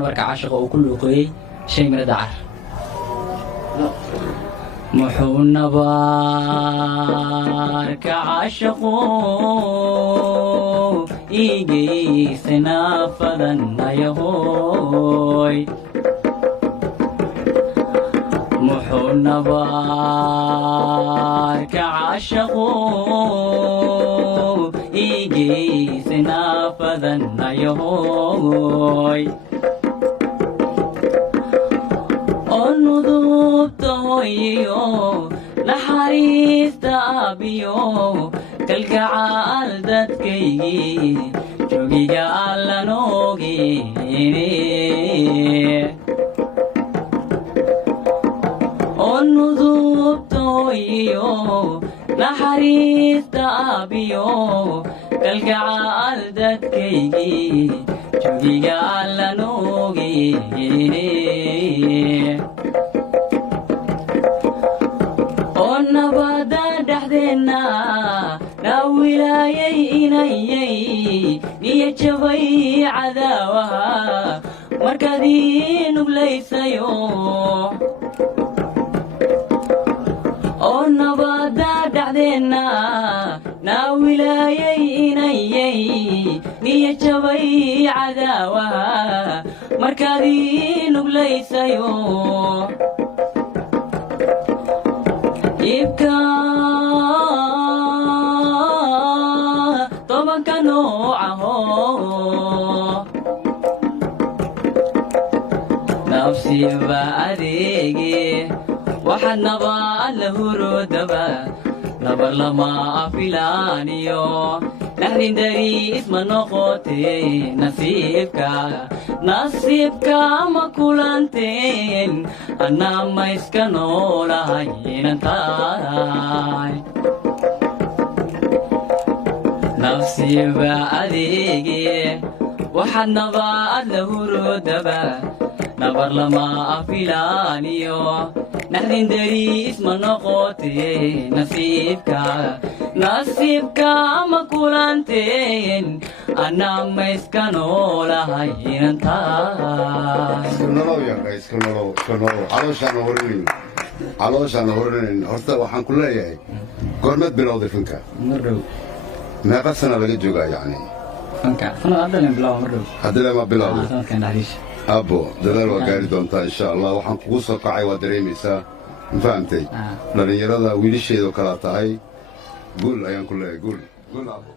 marka caashiqa uu ku luuqeeyay shay mira dacar muxuu nabarka caashiqu iigaysana fadanayahoy muxuu nabarka caashiqu iigaysana fadanayahoy nudubtahoyo naxariista aabiyo kalgacaal dadkaygii joogiga allanoogeene nudubtahoyo naxariista aabiyo kalgacaal dadkaygii joogiga allanoogeene nabada dhexdeenna na wilaayay inayay niyo jabay cadaawaha markaad ii nuglaysayo nabada dhexdeenna na wilaayay inayay niyo jabay cadaawaha markaad ii nuglaysayo ibka tobanka noocaho nafsiba adeege waxaad nabaad la hurodaba nabar lama afilaaniyo naxdin dariis ma noqotee nasiibka ma kulanteen annaa ma iska noolahay inan tahay nafsiba adeege waxaad nabaad la hurodaba nabar lama afilaaniyo naxdin dariis ma noqotee nasiibka ma kulanteen annaa ma iska noolahay inan tahay calooshaana horinayn horta waxaan ku leeyahay goormeed bilowday fanka meeqa sana laga joogaa yani haddana ma bilowday abbo dadaal waa gaari doontaa insha allah waxaan kugu soo kacay waa dareemaysaa ma fahamtay dhallinyarada wiilasheedoo kalaa tahay guul ayaan ku leeyahay guul abbo